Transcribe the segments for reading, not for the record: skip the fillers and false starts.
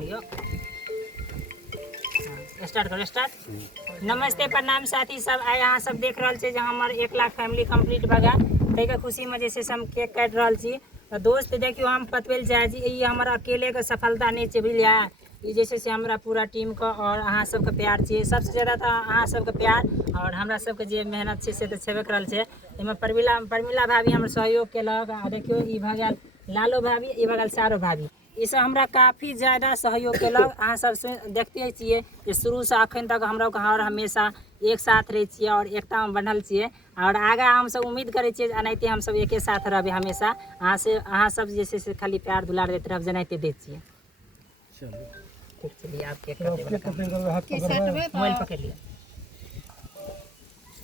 लियो। Start करो start. नमस्ते प्रणाम साथी सब, आइ अहाँ सब देख रहल छी जे हमर 1 लाख फैमिली कंप्लीट भऽ गेल। ताहिके खुशीमे जे छै से हम केक काटि रहल छी। दोस्त देखियो हम बतबै लए चाहै छी ई हमर अकेलेके सफलता नहि छै, बुझलिए। ई जे छै से हमरा पूरा टीमके और अहाँ सबके प्यार छियै। सबसँ ज़्यादा तऽ अहाँ सबके प्यार और हमरा सबके जे मेहनत छै से तऽ छेबे करल छै। एहिमे परमिला भाभी हमर सहयोग केलक। आ देखियो ई भऽ गेल लालो भाभी, ई भऽ गेल सारो भाभी। ई सब हमरा काफ़ी ज़्यादा सहयोग केलक। अहाँ सब देखते छियै जे शुरूसँ अखन तक हमरा हर हमेशा एक साथ रहै छियै और एकतामे बनल छियै। और आगाँ हमसब उम्मीद करै छियै जे एनाहिते हमसब एके साथ रहबै हमेशा। अहाँ सब जे छै से खाली प्यार दुलार दैत रहब जेनाहिते दै छियै। ठीक चलिए आप केक मोबाइल पकड़ लिया।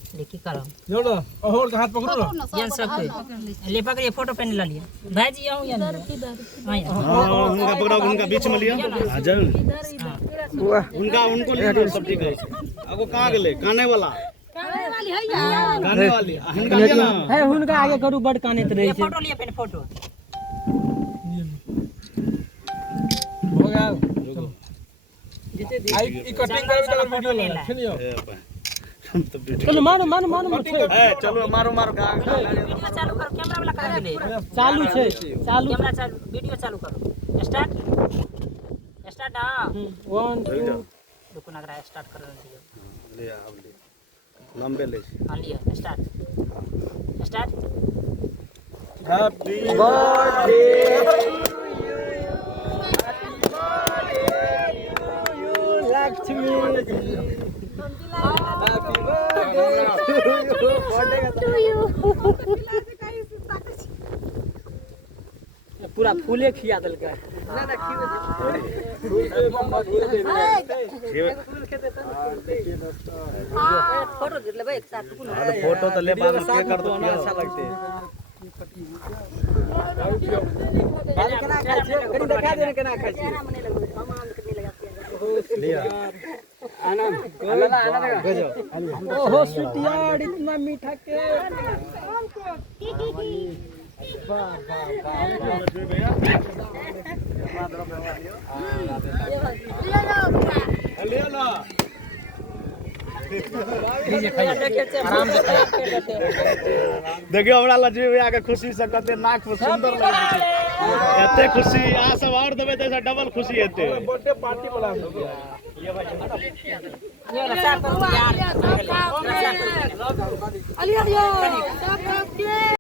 देखिए करो जोड़ो और हाथ पकड़ो यन सब ले पकड़िए। फोटो पेन ला लिया भाईजी। आऊं यन हां उनका पकड़ो, उनका बीच में लिया आ जाओ उनका उनको ले सब ठीक है। अब वो कहां गेले काने वाली है यार, काने वाली हिनका लिया ना है। हुनका आगे करू बड़ कानैत रहे छै। फोटो लिए पेन फोटो हो गया। आई कटिंग कर वीडियो ले सुनियो। चलो मारो मारो मारो मत ए चलो मारो मारो वीडियो चालू करो। कैमरा वाला कर दे चालू छे चालू कैमरा चालू वीडियो चालू करो। Start start. हां 1 2 रुको ना करा स्टार्ट कर दियो। ले अब ले लंबे ले हां लिया start start. Happy birthday Lakshmi. Happy birthday to you. पूरा फूले खिया देल के ना ना फोटो दे लेबै एक साथ। फोटो तो ले बाद में के कर दो अच्छा लगते। केना खाइ छै कनी देखा दे केना खाइ छै। हम आम कनी लगाते लिया आनंद आनंद। ओहो स्वीट यार इतना मीठा केक। वाह वाह वाह भैया ले लो आराम से देखियो हमरा लक्ष्मी भैया के खुशी से कते नाक में सुंदर लगे छै। एते खुशी अहाँ सब और देबे त डबल खुशी हेते। बर्थडे पार्टी वाला ये भाई ये रसा करू यार।